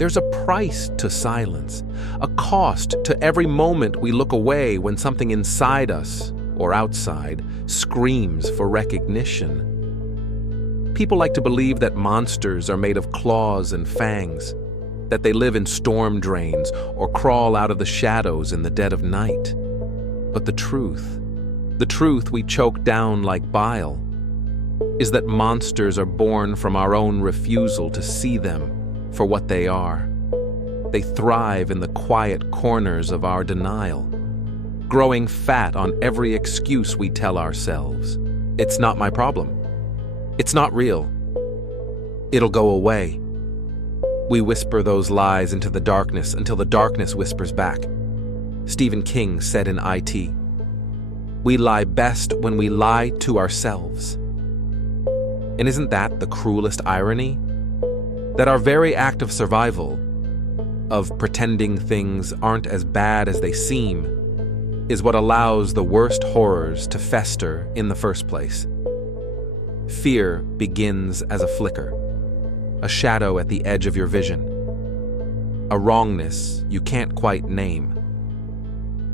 There's a price to silence, a cost to every moment we look away when something inside us, or outside, screams for recognition. People like to believe that monsters are made of claws and fangs, that they live in storm drains or crawl out of the shadows in the dead of night. But the truth we choke down like bile, is that monsters are born from our own refusal to see them for what they are. They thrive in the quiet corners of our denial, growing fat on every excuse we tell ourselves. It's not my problem. It's not real. It'll go away. We whisper those lies into the darkness until the darkness whispers back. Stephen King said in IT, "We lie best when we lie to ourselves." And isn't that the cruelest irony? That our very act of survival, of pretending things aren't as bad as they seem, is what allows the worst horrors to fester in the first place. Fear begins as a flicker, a shadow at the edge of your vision, a wrongness you can't quite name.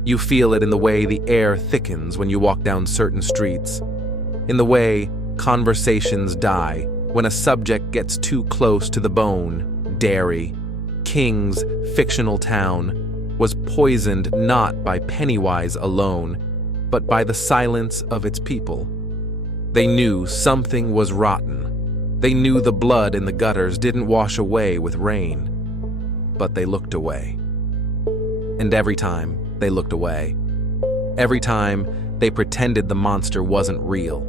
You feel it in the way the air thickens when you walk down certain streets, in the way conversations die when a subject gets too close to the bone. Derry, King's fictional town, was poisoned not by Pennywise alone, but by the silence of its people. They knew something was rotten. They knew the blood in the gutters didn't wash away with rain. But they looked away. And every time they looked away, every time they pretended the monster wasn't real,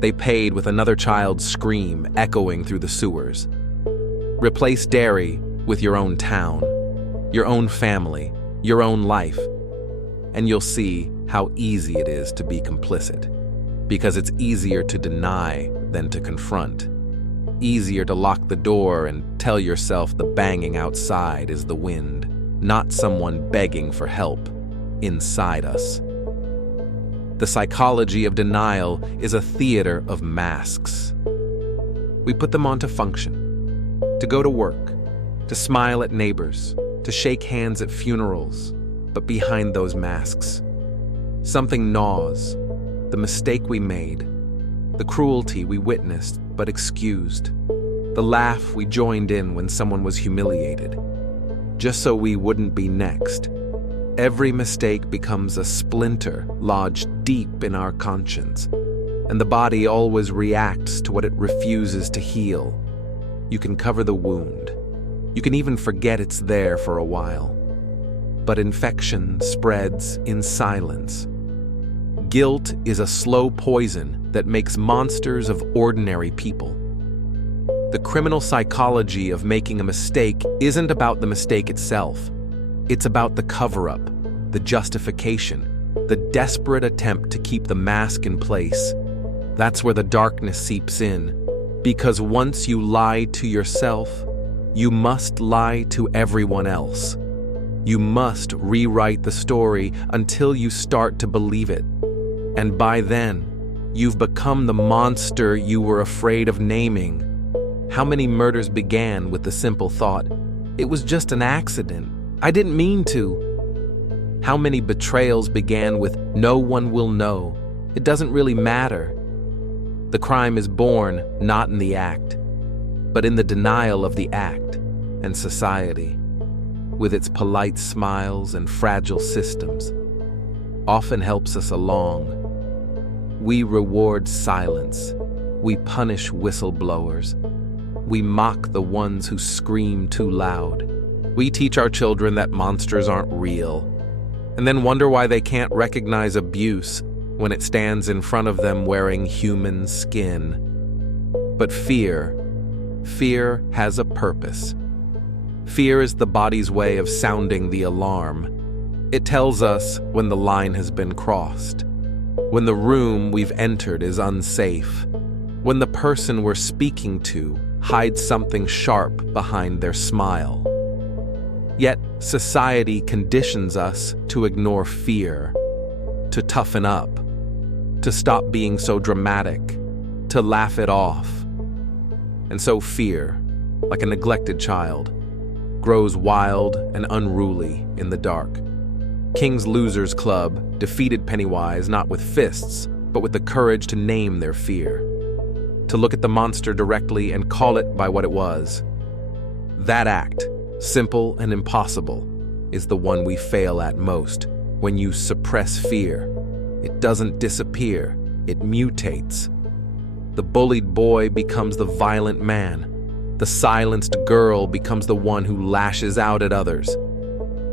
they paid with another child's scream echoing through the sewers. Replace Derry with your own town, your own family, your own life, and you'll see how easy it is to be complicit. Because it's easier to deny than to confront. Easier to lock the door and tell yourself the banging outside is the wind, not someone begging for help inside us. The psychology of denial is a theater of masks. We put them on to function, to go to work, to smile at neighbors, to shake hands at funerals, but behind those masks, something gnaws. The mistake we made, the cruelty we witnessed but excused, the laugh we joined in when someone was humiliated, just so we wouldn't be next. Every mistake becomes a splinter lodged deep in our conscience, and the body always reacts to what it refuses to heal. You can cover the wound. You can even forget it's there for a while. But infection spreads in silence. Guilt is a slow poison that makes monsters of ordinary people. The criminal psychology of making a mistake isn't about the mistake itself. It's about the cover-up, the justification, the desperate attempt to keep the mask in place. That's where the darkness seeps in, because once you lie to yourself, you must lie to everyone else. You must rewrite the story until you start to believe it. And by then, you've become the monster you were afraid of naming. How many murders began with the simple thought, "It was just an accident. I didn't mean to." How many betrayals began with, "No one will know. It doesn't really matter." The crime is born not in the act, but in the denial of the act and society, with its polite smiles and fragile systems, often helps us along. We reward silence. We punish whistleblowers. We mock the ones who scream too loud. We teach our children that monsters aren't real, and then wonder why they can't recognize abuse when it stands in front of them wearing human skin. But fear has a purpose. Fear is the body's way of sounding the alarm. It tells us when the line has been crossed, when the room we've entered is unsafe, when the person we're speaking to hides something sharp behind their smile. Yet society conditions us to ignore fear, to toughen up, to stop being so dramatic, to laugh it off. And so fear, like a neglected child, grows wild and unruly in the dark. King's Losers Club defeated Pennywise not with fists, but with the courage to name their fear, to look at the monster directly and call it by what it was. That act, simple and impossible, is the one we fail at most. When you suppress fear, it doesn't disappear, it mutates. The bullied boy becomes the violent man. The silenced girl becomes the one who lashes out at others.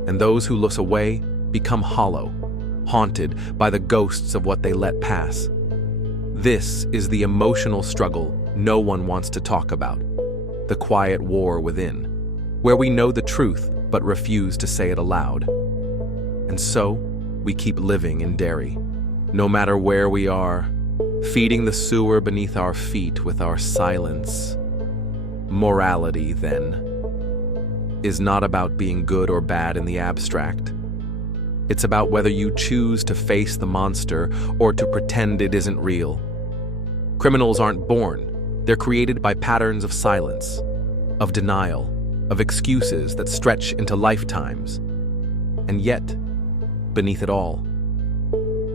And those who look away become hollow, haunted by the ghosts of what they let pass. This is the emotional struggle no one wants to talk about, the quiet war within, where we know the truth but refuse to say it aloud. And so, we keep living in Derry, no matter where we are, feeding the sewer beneath our feet with our silence. Morality, then, is not about being good or bad in the abstract. It's about whether you choose to face the monster or to pretend it isn't real. Criminals aren't born. They're created by patterns of silence, of denial, of excuses that stretch into lifetimes. And yet, beneath it all,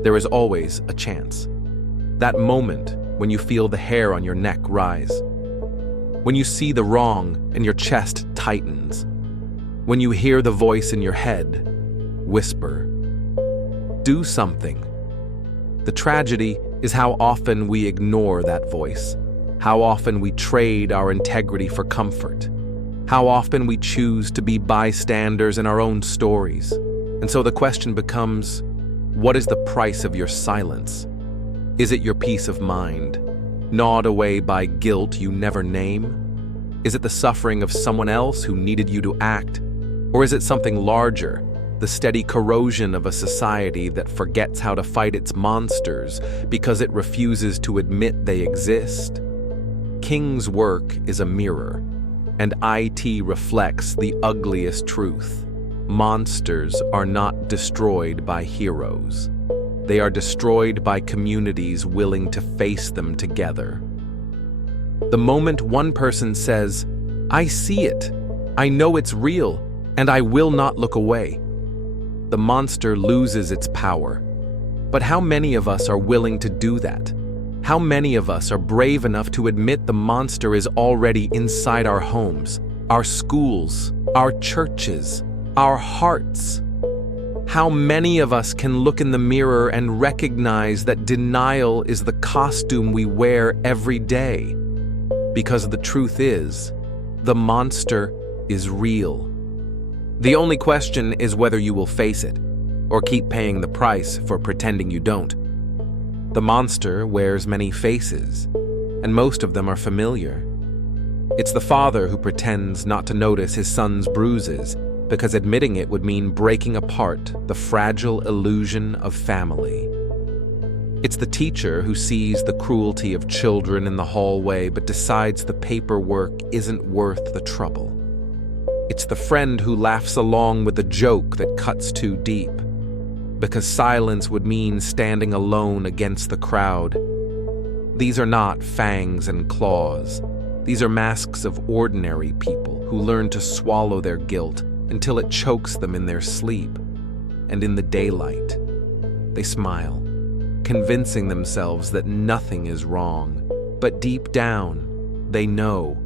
there is always a chance. That moment when you feel the hair on your neck rise, when you see the wrong and your chest tightens, when you hear the voice in your head whisper, "Do something." The tragedy is how often we ignore that voice, how often we trade our integrity for comfort, how often we choose to be bystanders in our own stories. And so the question becomes, what is the price of your silence? Is it your peace of mind, gnawed away by guilt you never name? Is it the suffering of someone else who needed you to act? Or is it something larger, the steady corrosion of a society that forgets how to fight its monsters because it refuses to admit they exist? King's work is a mirror, and IT reflects the ugliest truth. Monsters are not destroyed by heroes. They are destroyed by communities willing to face them together. The moment one person says, "I see it, I know it's real, and I will not look away," the monster loses its power. But how many of us are willing to do that? How many of us are brave enough to admit the monster is already inside our homes, our schools, our churches, our hearts? How many of us can look in the mirror and recognize that denial is the costume we wear every day? Because the truth is, the monster is real. The only question is whether you will face it, or keep paying the price for pretending you don't. The monster wears many faces, and most of them are familiar. It's the father who pretends not to notice his son's bruises, because admitting it would mean breaking apart the fragile illusion of family. It's the teacher who sees the cruelty of children in the hallway but decides the paperwork isn't worth the trouble. It's the friend who laughs along with a joke that cuts too deep, because silence would mean standing alone against the crowd. These are not fangs and claws. These are masks of ordinary people who learn to swallow their guilt until it chokes them in their sleep. And in the daylight, they smile, convincing themselves that nothing is wrong. But deep down, they know.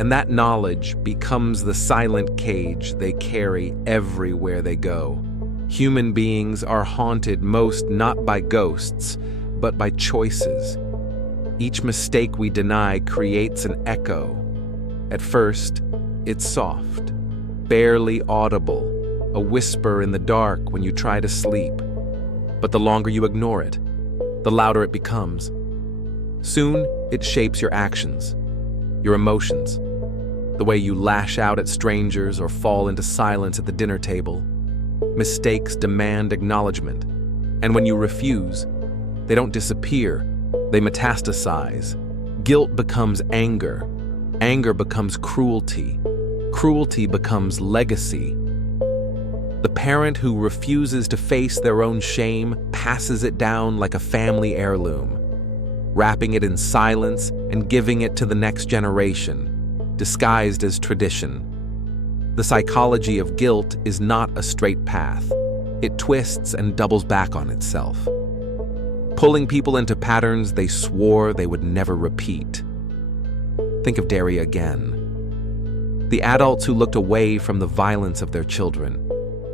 And that knowledge becomes the silent cage they carry everywhere they go. Human beings are haunted most not by ghosts, but by choices. Each mistake we deny creates an echo. At first, it's soft, barely audible, a whisper in the dark when you try to sleep. But the longer you ignore it, the louder it becomes. Soon, it shapes your actions, your emotions, the way you lash out at strangers or fall into silence at the dinner table. Mistakes demand acknowledgement, and when you refuse, they don't disappear, they metastasize. Guilt becomes anger, anger becomes cruelty, cruelty becomes legacy. The parent who refuses to face their own shame passes it down like a family heirloom, wrapping it in silence and giving it to the next generation, disguised as tradition. The psychology of guilt is not a straight path. It twists and doubles back on itself, pulling people into patterns they swore they would never repeat. Think of Derry again. The adults who looked away from the violence of their children,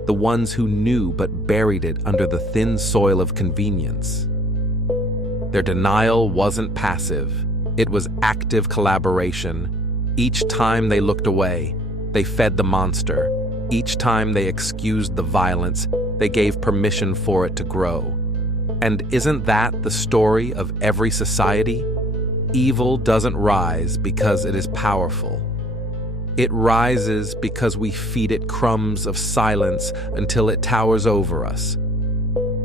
the ones who knew but buried it under the thin soil of convenience. Their denial wasn't passive, it was active collaboration. Each time they looked away, they fed the monster. Each time they excused the violence, they gave permission for it to grow. And isn't that the story of every society? Evil doesn't rise because it is powerful. It rises because we feed it crumbs of silence until it towers over us.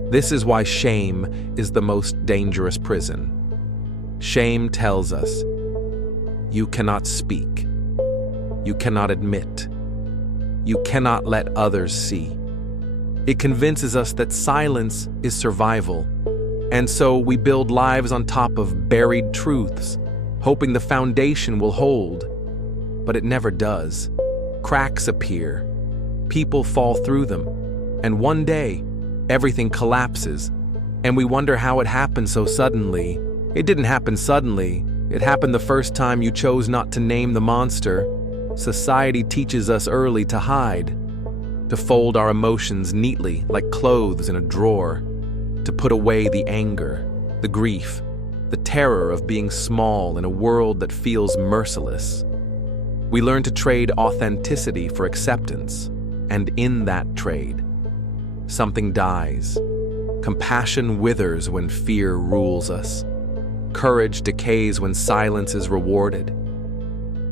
This is why shame is the most dangerous prison. Shame tells us, you cannot speak. You cannot admit. You cannot let others see. It convinces us that silence is survival, and so we build lives on top of buried truths, hoping the foundation will hold. But it never does. Cracks appear. People fall through them. And one day, everything collapses. And we wonder how it happened so suddenly. It didn't happen suddenly. It happened the first time you chose not to name the monster. Society teaches us early to hide, to fold our emotions neatly like clothes in a drawer, to put away the anger, the grief, the terror of being small in a world that feels merciless. We learn to trade authenticity for acceptance, and in that trade, something dies. Compassion withers when fear rules us. Courage decays when silence is rewarded.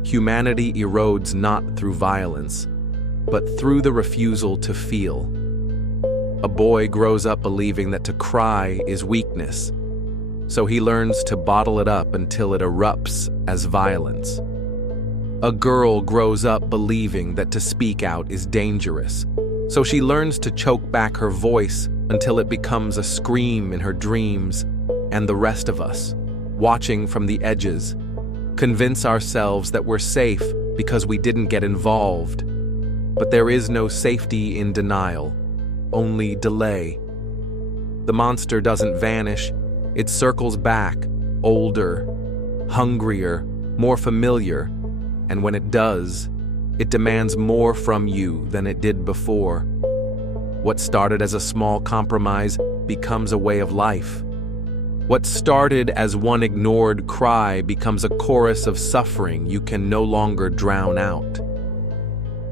Humanity erodes not through violence, but through the refusal to feel. A boy grows up believing that to cry is weakness, so he learns to bottle it up until it erupts as violence. A girl grows up believing that to speak out is dangerous, so she learns to choke back her voice until it becomes a scream in her dreams. And the rest of us, watching from the edges, convince ourselves that we're safe because we didn't get involved. But there is no safety in denial, only delay. The monster doesn't vanish, it circles back, older, hungrier, more familiar. And when it does, it demands more from you than it did before. What started as a small compromise becomes a way of life. What started as one ignored cry becomes a chorus of suffering you can no longer drown out.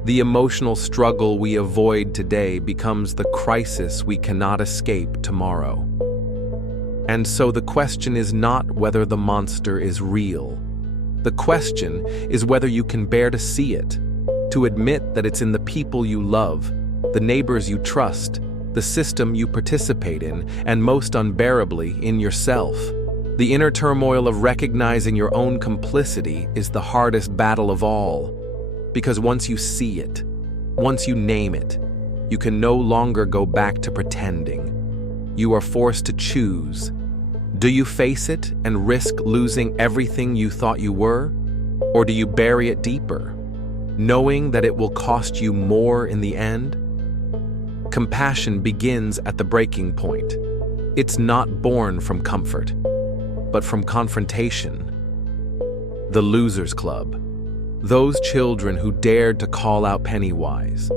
The emotional struggle we avoid today becomes the crisis we cannot escape tomorrow. And so the question is not whether the monster is real. The question is whether you can bear to see it, to admit that it's in the people you love, the neighbors you trust, the system you participate in, and most unbearably, in yourself. The inner turmoil of recognizing your own complicity is the hardest battle of all, because once you see it, once you name it, you can no longer go back to pretending. You are forced to choose. Do you face it and risk losing everything you thought you were? Or do you bury it deeper, knowing that it will cost you more in the end? Compassion begins at the breaking point. It's not born from comfort, but from confrontation. The Losers Club. Those children who dared to call out Pennywise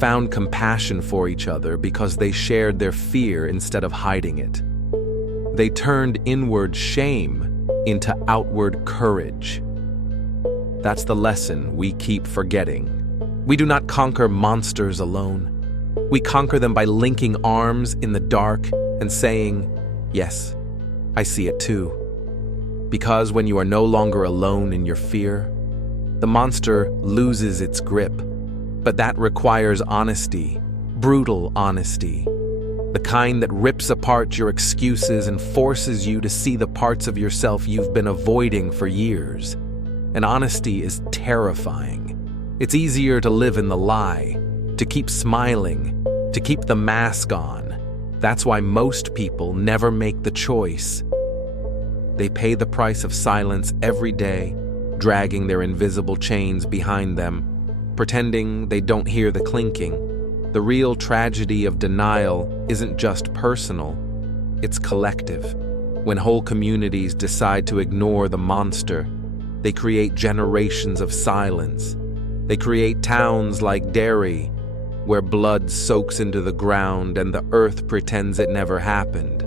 found compassion for each other because they shared their fear instead of hiding it. They turned inward shame into outward courage. That's the lesson we keep forgetting. We do not conquer monsters alone. We conquer them by linking arms in the dark and saying, "Yes, I see it too." Because when you are no longer alone in your fear, the monster loses its grip. But that requires honesty, brutal honesty. The kind that rips apart your excuses and forces you to see the parts of yourself you've been avoiding for years. And honesty is terrifying. It's easier to live in the lie, to keep smiling, to keep the mask on. That's why most people never make the choice. They pay the price of silence every day, dragging their invisible chains behind them. pretending they don't hear the clinking. The real tragedy of denial isn't just personal, it's collective. When whole communities decide to ignore the monster, they create generations of silence. They create towns like Derry, where blood soaks into the ground and the earth pretends it never happened.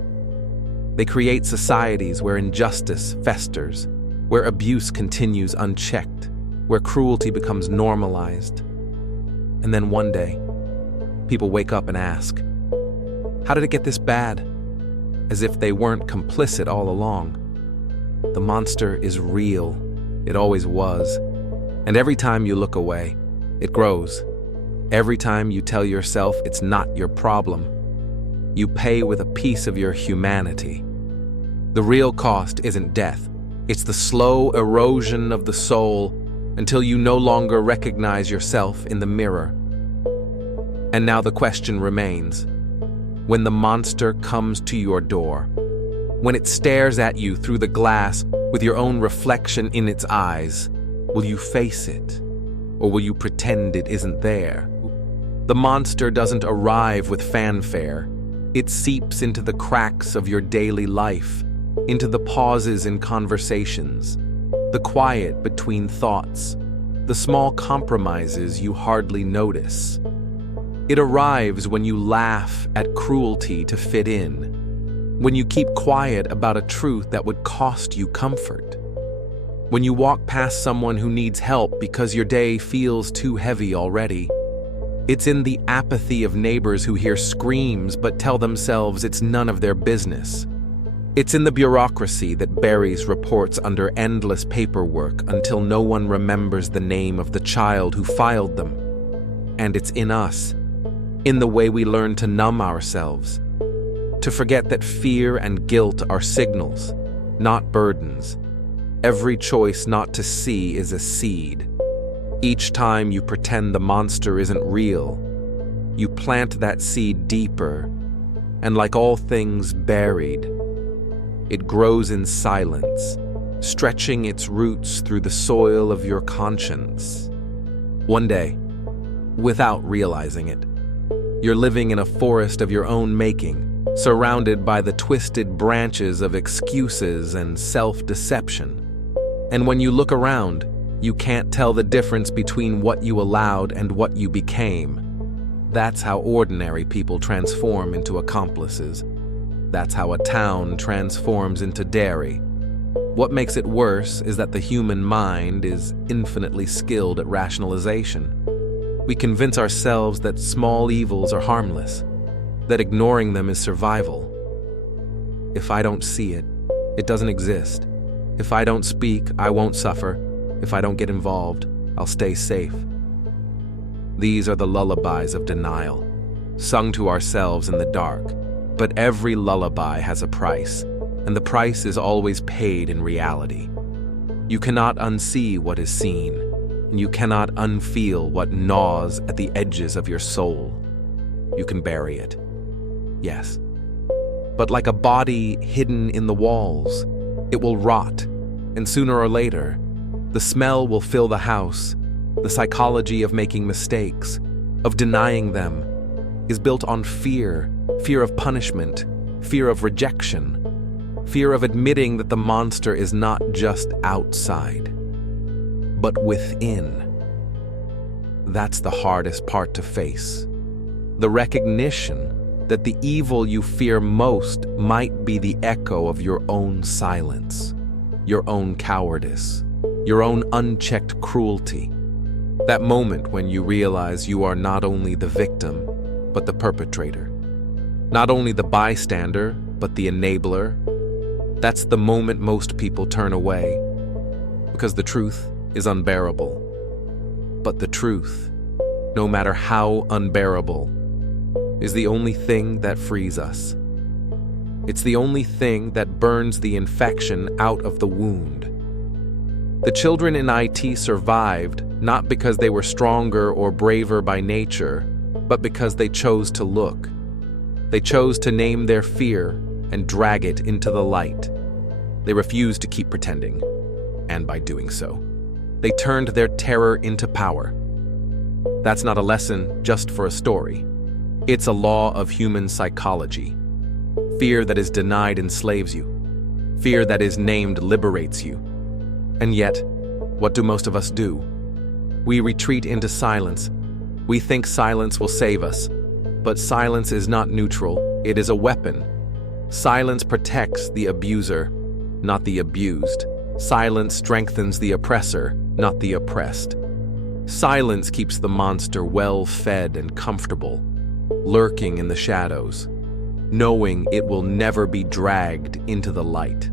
They create societies where injustice festers, where abuse continues unchecked, where cruelty becomes normalized. And then one day, people wake up and ask, how did it get this bad? As if they weren't complicit all along. The monster is real. It always was. And every time you look away, it grows. Every time you tell yourself it's not your problem, you pay with a piece of your humanity. The real cost isn't death. It's the slow erosion of the soul until you no longer recognize yourself in the mirror. And now the question remains, when the monster comes to your door, when it stares at you through the glass with your own reflection in its eyes, will you face it, or will you pretend it isn't there? The monster doesn't arrive with fanfare. It seeps into the cracks of your daily life, into the pauses in conversations, the quiet between thoughts, the small compromises you hardly notice. It arrives when you laugh at cruelty to fit in, when you keep quiet about a truth that would cost you comfort, when you walk past someone who needs help because your day feels too heavy already. It's in the apathy of neighbors who hear screams but tell themselves it's none of their business. It's in the bureaucracy that buries reports under endless paperwork until no one remembers the name of the child who filed them. And it's in us, in the way we learn to numb ourselves, to forget that fear and guilt are signals, not burdens. Every choice not to see is a seed. Each time you pretend the monster isn't real, you plant that seed deeper, and like all things buried, it grows in silence, stretching its roots through the soil of your conscience. One day, without realizing it, you're living in a forest of your own making, surrounded by the twisted branches of excuses and self-deception. And when you look around, you can't tell the difference between what you allowed and what you became. That's how ordinary people transform into accomplices. That's how a town transforms into Derry. What makes it worse is that the human mind is infinitely skilled at rationalization. We convince ourselves that small evils are harmless, that ignoring them is survival. If I don't see it, it doesn't exist. If I don't speak, I won't suffer. If I don't get involved, I'll stay safe. These are the lullabies of denial, sung to ourselves in the dark. But every lullaby has a price, and the price is always paid in reality. You cannot unsee what is seen, and you cannot unfeel what gnaws at the edges of your soul. You can bury it, yes. But like a body hidden in the walls, it will rot, and sooner or later, the smell will fill the house. The psychology of making mistakes, of denying them, is built on fear of punishment, fear of rejection, fear of admitting that the monster is not just outside, but within. That's the hardest part to face. The recognition that the evil you fear most might be the echo of your own silence, your own cowardice, your own unchecked cruelty. That moment when you realize you are not only the victim, but the perpetrator. Not only the bystander, but the enabler. That's the moment most people turn away, because the truth is unbearable. But the truth, no matter how unbearable, is the only thing that frees us. It's the only thing that burns the infection out of the wound. The children in IT survived not because they were stronger or braver by nature, but because they chose to look. They chose to name their fear and drag it into the light. They refused to keep pretending, and by doing so, they turned their terror into power. That's not a lesson just for a story. It's a law of human psychology. Fear that is denied enslaves you. Fear that is named liberates you. And yet, what do most of us do? We retreat into silence. We think silence will save us. But silence is not neutral, it is a weapon. Silence protects the abuser, not the abused. Silence strengthens the oppressor, not the oppressed. Silence keeps the monster well-fed and comfortable, lurking in the shadows, knowing it will never be dragged into the light.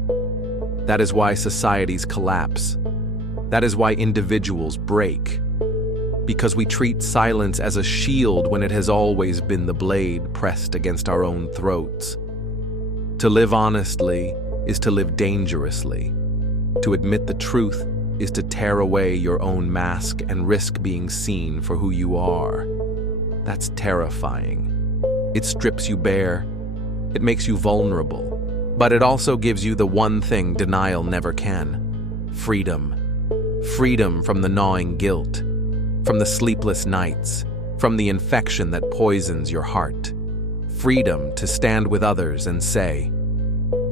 That is why societies collapse. That is why individuals break. Because we treat silence as a shield when it has always been the blade pressed against our own throats. To live honestly is to live dangerously. To admit the truth is to tear away your own mask and risk being seen for who you are. That's terrifying. It strips you bare. It makes you vulnerable. But it also gives you the one thing denial never can: freedom. Freedom from the gnawing guilt, from the sleepless nights, from the infection that poisons your heart. Freedom to stand with others and say,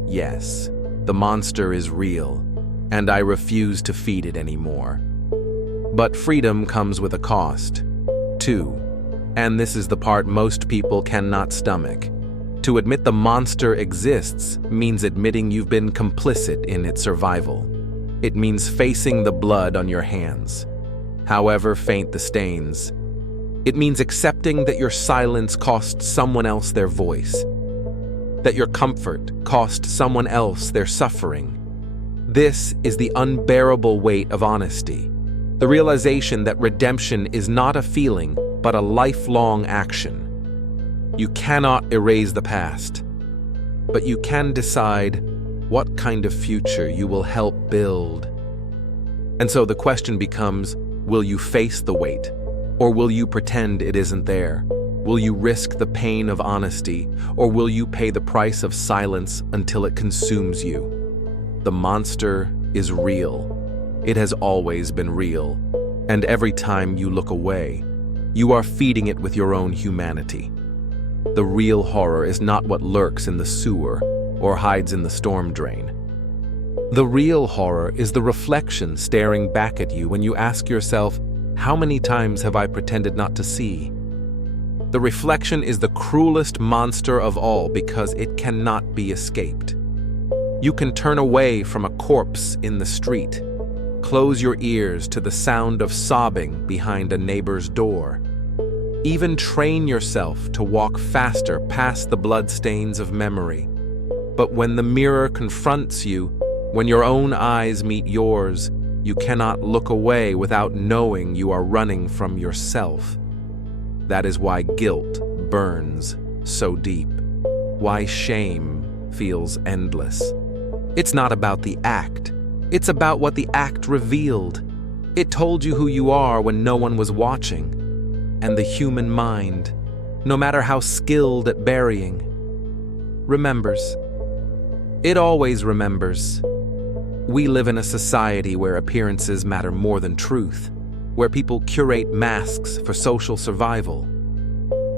yes, the monster is real, and I refuse to feed it anymore. But freedom comes with a cost, too. And this is the part most people cannot stomach. To admit the monster exists means admitting you've been complicit in its survival. It means facing the blood on your hands, however faint the stains. It means accepting that your silence cost someone else their voice, that your comfort cost someone else their suffering. This is the unbearable weight of honesty, the realization that redemption is not a feeling, but a lifelong action. You cannot erase the past, but you can decide what kind of future you will help build. And so the question becomes, will you face the weight, or will you pretend it isn't there? Will you risk the pain of honesty, or will you pay the price of silence until it consumes you? The monster is real. It has always been real. And every time you look away, you are feeding it with your own humanity. The real horror is not what lurks in the sewer or hides in the storm drain. The real horror is the reflection staring back at you when you ask yourself, how many times have I pretended not to see? The reflection is the cruelest monster of all because it cannot be escaped. You can turn away from a corpse in the street, close your ears to the sound of sobbing behind a neighbor's door. Even train yourself to walk faster past the bloodstains of memory. But when the mirror confronts you, when your own eyes meet yours, you cannot look away without knowing you are running from yourself. That is why guilt burns so deep, why shame feels endless. It's not about the act, it's about what the act revealed. It told you who you are when no one was watching. And the human mind, no matter how skilled at burying, remembers. It always remembers. We live in a society where appearances matter more than truth, where people curate masks for social survival.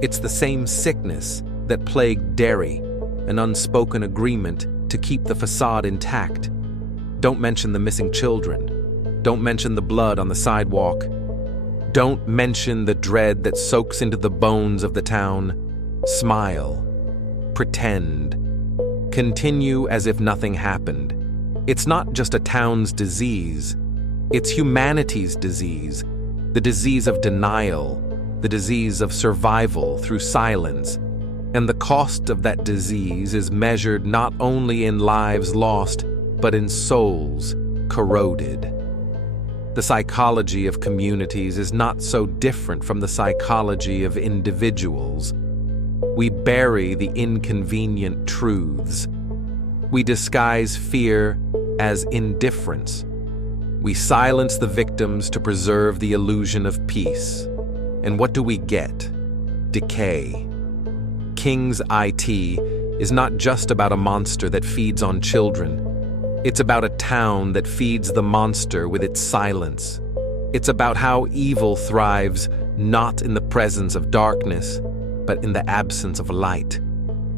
It's the same sickness that plagued Derry, an unspoken agreement to keep the facade intact. Don't mention the missing children. Don't mention the blood on the sidewalk. Don't mention the dread that soaks into the bones of the town. Smile. Pretend. Continue as if nothing happened. It's not just a town's disease. It's humanity's disease. The disease of denial. The disease of survival through silence. And the cost of that disease is measured not only in lives lost, but in souls corroded. The psychology of communities is not so different from the psychology of individuals. We bury the inconvenient truths. We disguise fear as indifference. We silence the victims to preserve the illusion of peace. And what do we get? Decay. King's IT is not just about a monster that feeds on children. It's about a town that feeds the monster with its silence. It's about how evil thrives not in the presence of darkness, but in the absence of light.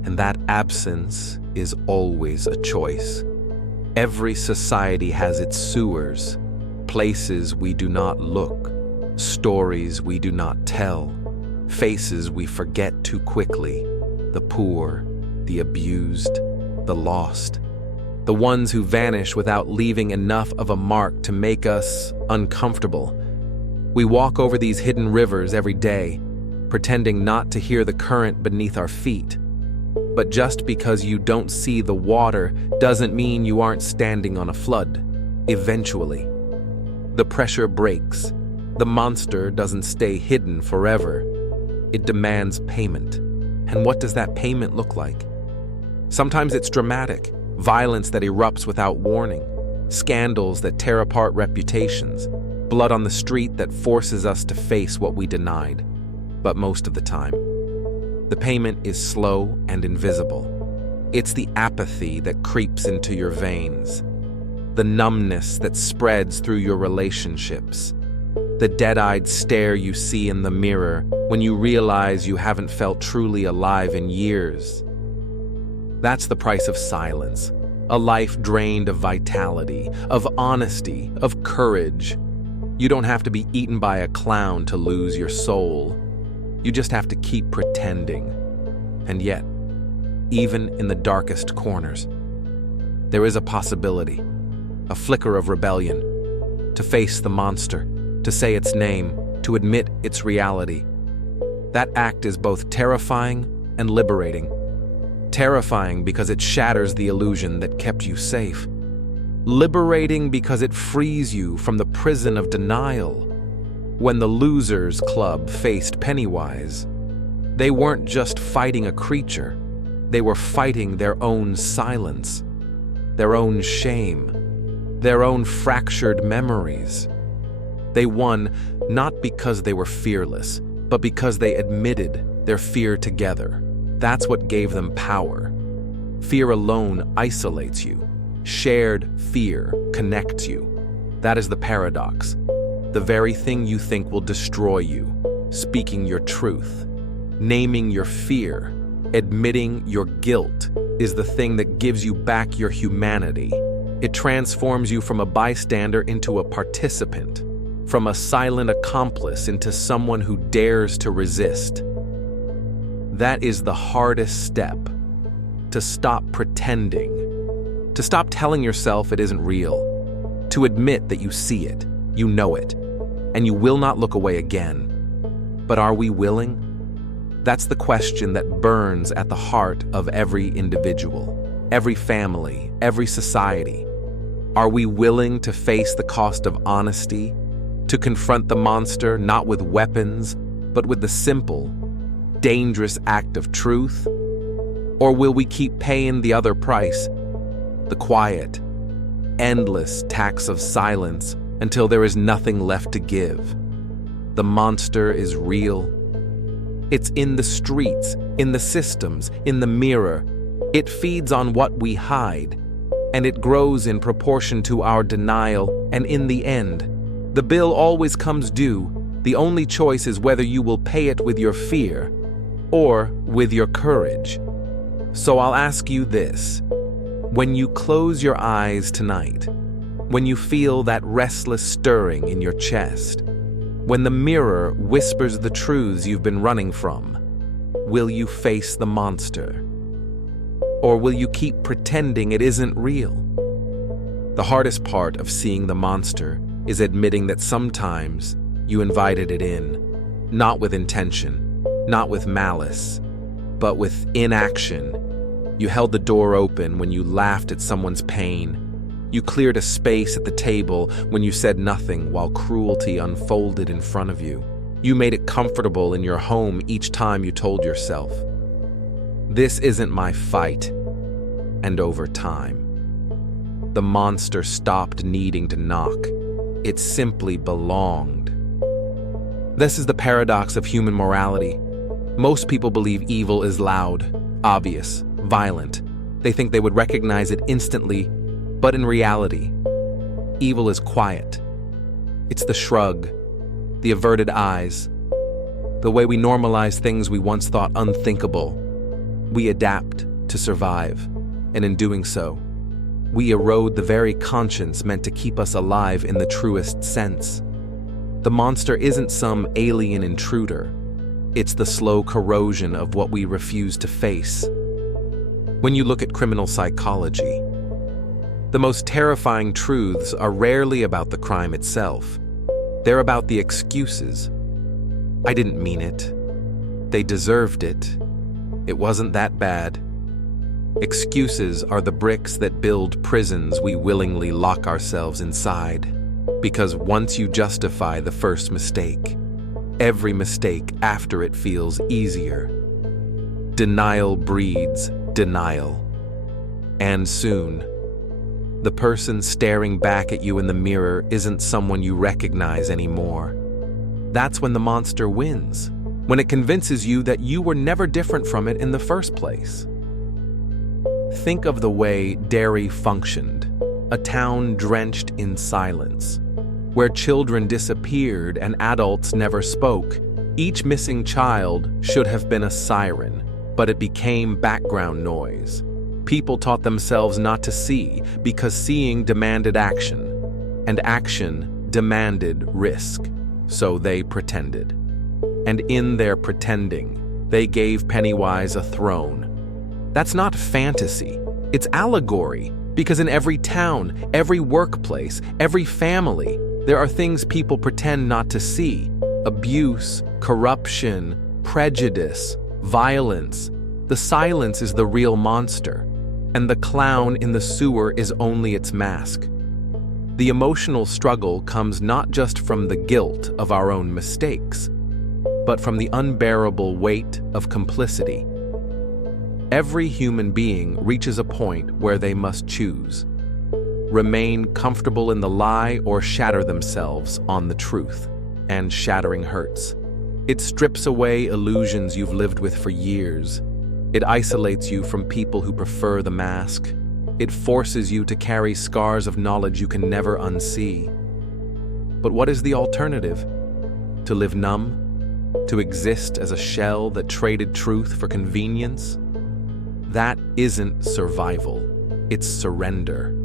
And that absence is always a choice. Every society has its sewers, places we do not look, stories we do not tell, faces we forget too quickly, the poor, the abused, the lost, the ones who vanish without leaving enough of a mark to make us uncomfortable. We walk over these hidden rivers every day, pretending not to hear the current beneath our feet. But just because you don't see the water doesn't mean you aren't standing on a flood. Eventually, the pressure breaks. The monster doesn't stay hidden forever. It demands payment. And what does that payment look like? Sometimes it's dramatic, violence that erupts without warning, scandals that tear apart reputations, blood on the street that forces us to face what we denied. But most of the time, the payment is slow and invisible. It's the apathy that creeps into your veins, the numbness that spreads through your relationships, the dead-eyed stare you see in the mirror when you realize you haven't felt truly alive in years. That's the price of silence, a life drained of vitality, of honesty, of courage. You don't have to be eaten by a clown to lose your soul. You just have to keep pretending. And yet, even in the darkest corners, there is a possibility, a flicker of rebellion, to face the monster, to say its name, to admit its reality. That act is both terrifying and liberating. Terrifying because it shatters the illusion that kept you safe. Liberating because it frees you from the prison of denial. When the Losers Club faced Pennywise, they weren't just fighting a creature, they were fighting their own silence, their own shame, their own fractured memories. They won not because they were fearless, but because they admitted their fear together. That's what gave them power. Fear alone isolates you. Shared fear connects you. That is the paradox. The very thing you think will destroy you, speaking your truth, naming your fear, admitting your guilt, is the thing that gives you back your humanity. It transforms you from a bystander into a participant, from a silent accomplice into someone who dares to resist. That is the hardest step, to stop pretending, to stop telling yourself it isn't real, to admit that you see it, you know it, and you will not look away again. But are we willing? That's the question that burns at the heart of every individual, every family, every society. Are we willing to face the cost of honesty, to confront the monster not with weapons, but with the simple, dangerous act of truth? Or will we keep paying the other price, the quiet, endless tax of silence until there is nothing left to give? The monster is real. It's in the streets, in the systems, in the mirror. It feeds on what we hide, and it grows in proportion to our denial, and in the end, the bill always comes due. The only choice is whether you will pay it with your fear or with your courage. So I'll ask you this. When you close your eyes tonight, when you feel that restless stirring in your chest, when the mirror whispers the truths you've been running from, will you face the monster? Or will you keep pretending it isn't real? The hardest part of seeing the monster is admitting that sometimes you invited it in, not with intention, not with malice, but with inaction. You held the door open when you laughed at someone's pain. You cleared a space at the table when you said nothing while cruelty unfolded in front of you. You made it comfortable in your home each time you told yourself, "This isn't my fight." And over time, the monster stopped needing to knock. It simply belonged. This is the paradox of human morality. Most people believe evil is loud, obvious, violent. They think they would recognize it instantly, but in reality, evil is quiet. It's the shrug, the averted eyes, the way we normalize things we once thought unthinkable. We adapt to survive, and in doing so, we erode the very conscience meant to keep us alive in the truest sense. The monster isn't some alien intruder. It's the slow corrosion of what we refuse to face. When you look at criminal psychology, the most terrifying truths are rarely about the crime itself. They're about the excuses. I didn't mean it. They deserved it. It wasn't that bad. Excuses are the bricks that build prisons we willingly lock ourselves inside. Because once you justify the first mistake, every mistake after it feels easier. Denial breeds denial. And soon, the person staring back at you in the mirror isn't someone you recognize anymore. That's when the monster wins, when it convinces you that you were never different from it in the first place. Think of the way Derry functioned, a town drenched in silence, where children disappeared and adults never spoke. Each missing child should have been a siren, but it became background noise. People taught themselves not to see because seeing demanded action, and action demanded risk, so they pretended. And in their pretending, they gave Pennywise a throne. That's not fantasy, it's allegory, because in every town, every workplace, every family, there are things people pretend not to see: abuse, corruption, prejudice, violence. The silence is the real monster, and the clown in the sewer is only its mask. The emotional struggle comes not just from the guilt of our own mistakes, but from the unbearable weight of complicity. Every human being reaches a point where they must choose: remain comfortable in the lie or shatter themselves on the truth. And shattering hurts. It strips away illusions you've lived with for years. It isolates you from people who prefer the mask. It forces you to carry scars of knowledge you can never unsee. But what is the alternative? To live numb? To exist as a shell that traded truth for convenience? That isn't survival. It's surrender.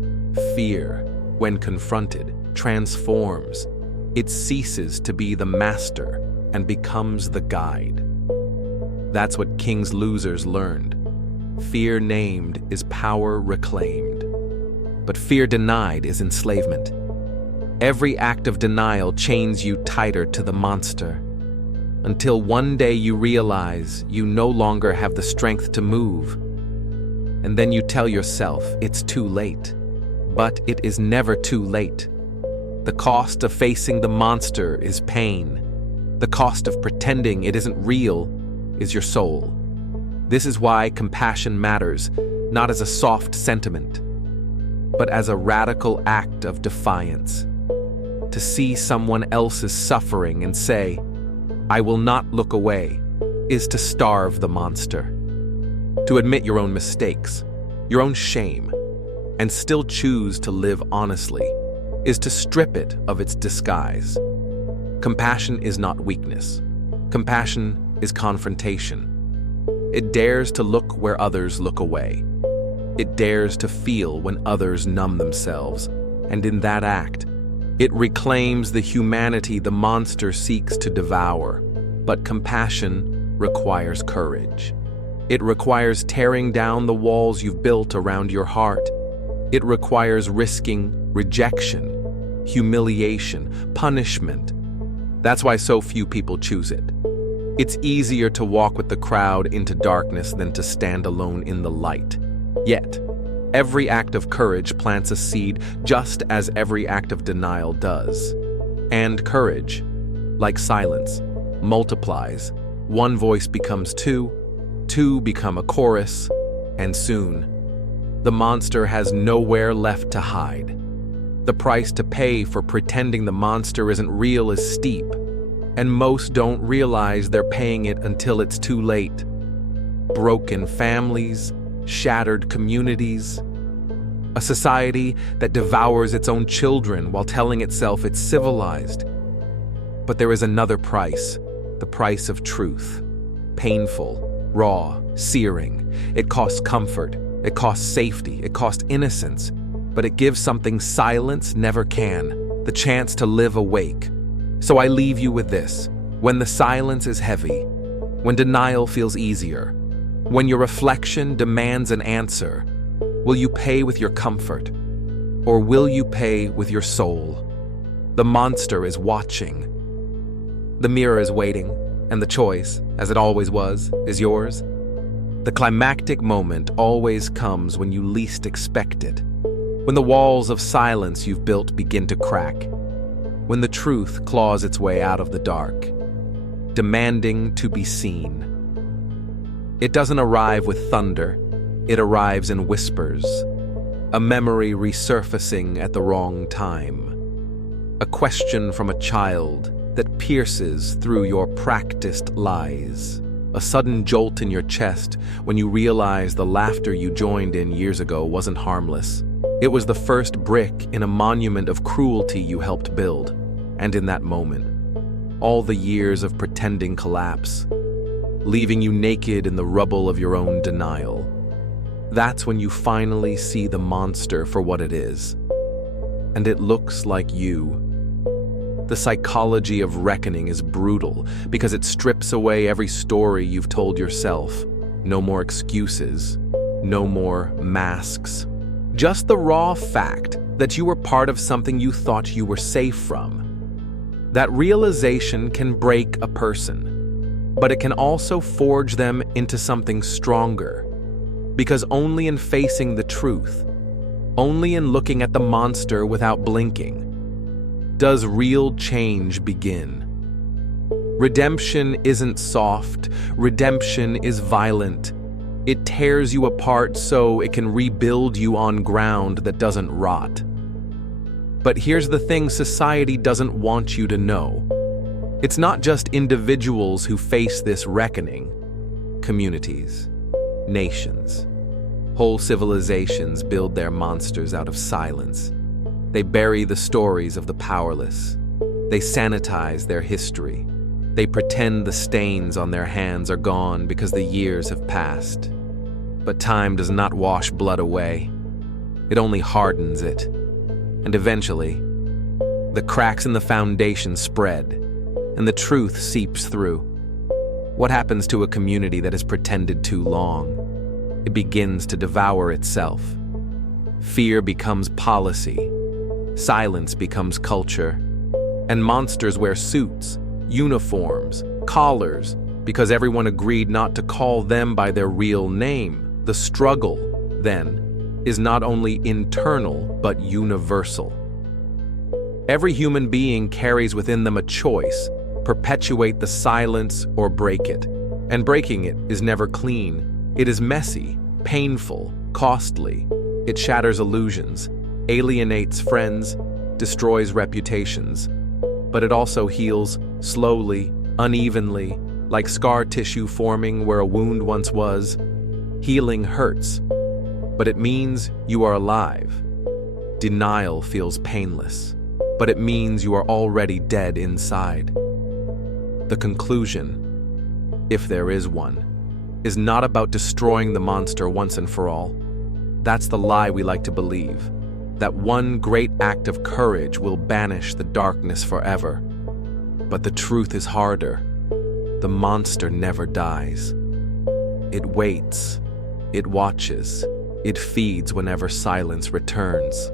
Fear, when confronted, transforms. It ceases to be the master and becomes the guide. That's what King's losers learned. Fear named is power reclaimed. But fear denied is enslavement. Every act of denial chains you tighter to the monster, until one day you realize you no longer have the strength to move. And then you tell yourself it's too late. But it is never too late. The cost of facing the monster is pain. The cost of pretending it isn't real is your soul. This is why compassion matters, not as a soft sentiment, but as a radical act of defiance. To see someone else's suffering and say, "I will not look away," is to starve the monster. To admit your own mistakes, your own shame, and still choose to live honestly is to strip it of its disguise. Compassion is not weakness. Compassion is confrontation. It dares to look where others look away. It dares to feel when others numb themselves, and in that act, it reclaims the humanity the monster seeks to devour. But compassion requires courage. It requires tearing down the walls you've built around your heart. It requires risking rejection, humiliation, punishment. That's why so few people choose it. It's easier to walk with the crowd into darkness than to stand alone in the light. Yet, every act of courage plants a seed just as every act of denial does. And courage, like silence, multiplies. One voice becomes two, two become a chorus, and soon, the monster has nowhere left to hide. The price to pay for pretending the monster isn't real is steep, and most don't realize they're paying it until it's too late. Broken families, shattered communities, a society that devours its own children while telling itself it's civilized. But there is another price, The price of truth. Painful, raw, searing. It costs comfort. It costs safety. It costs innocence. But it gives something silence never can, the chance to live awake. So I leave you with this. When the silence is heavy, when denial feels easier, when your reflection demands an answer, will you pay with your comfort, or will you pay with your soul? The monster is watching. The mirror is waiting, and the choice, as it always was, is yours. The climactic moment always comes when you least expect it, when the walls of silence you've built begin to crack, when the truth claws its way out of the dark, demanding to be seen. It doesn't arrive with thunder, it arrives in whispers, a memory resurfacing at the wrong time, a question from a child that pierces through your practiced lies, a sudden jolt in your chest when you realize the laughter you joined in years ago wasn't harmless. It was the first brick in a monument of cruelty you helped build, and in that moment, all the years of pretending collapse, leaving you naked in the rubble of your own denial. That's when you finally see the monster for what it is. And it looks like you. The psychology of reckoning is brutal because it strips away every story you've told yourself. No more excuses, no more masks. Just the raw fact that you were part of something you thought you were safe from. That realization can break a person, but it can also forge them into something stronger. Because only in facing the truth, only in looking at the monster without blinking, does real change begin. Redemption isn't soft, redemption is violent. It tears you apart so it can rebuild you on ground that doesn't rot. But here's the thing society doesn't want you to know. It's not just individuals who face this reckoning. Communities, nations, whole civilizations build their monsters out of silence. They bury the stories of the powerless. They sanitize their history. They pretend the stains on their hands are gone because the years have passed. But time does not wash blood away. It only hardens it. And eventually, the cracks in the foundation spread, and the truth seeps through. What happens to a community that has pretended too long? It begins to devour itself. Fear becomes policy. Silence becomes culture. And monsters wear suits, uniforms, collars, because everyone agreed not to call them by their real name. The struggle, then, is not only internal, but universal. Every human being carries within them a choice: perpetuate the silence or break it. And breaking it is never clean. It is messy, painful, costly. It shatters illusions, alienates friends, destroys reputations. But it also heals slowly, unevenly, like scar tissue forming where a wound once was. Healing hurts, but it means you are alive. Denial feels painless, but it means you are already dead inside. The conclusion, if there is one, is not about destroying the monster once and for all. That's the lie we like to believe, that one great act of courage will banish the darkness forever. But the truth is harder. The monster never dies. It waits, it watches, it feeds whenever silence returns.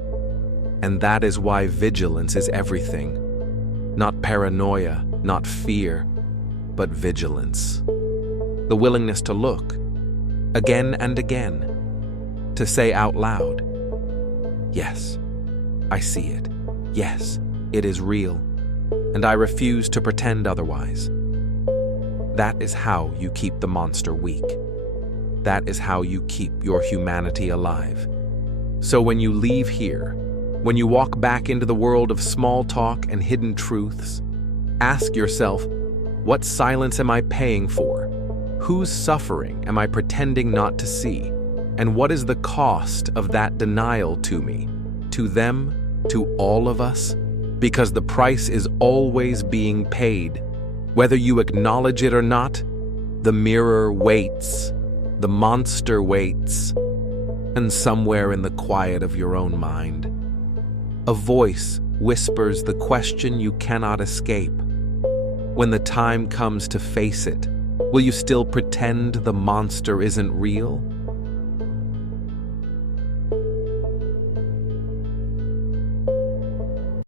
And that is why vigilance is everything. Not paranoia, not fear, but vigilance. The willingness to look, again and again, to say out loud, yes, I see it. Yes, it is real, and I refuse to pretend otherwise. That is how you keep the monster weak. That is how you keep your humanity alive. So when you leave here, when you walk back into the world of small talk and hidden truths, ask yourself, what silence am I paying for? Whose suffering am I pretending not to see? And what is the cost of that denial to me, to them, to all of us? Because the price is always being paid Whether you acknowledge it or not, the mirror waits, the monster waits, and somewhere in the quiet of your own mind, a voice whispers the question you cannot escape. When the time comes to face it, will you still pretend the monster isn't real?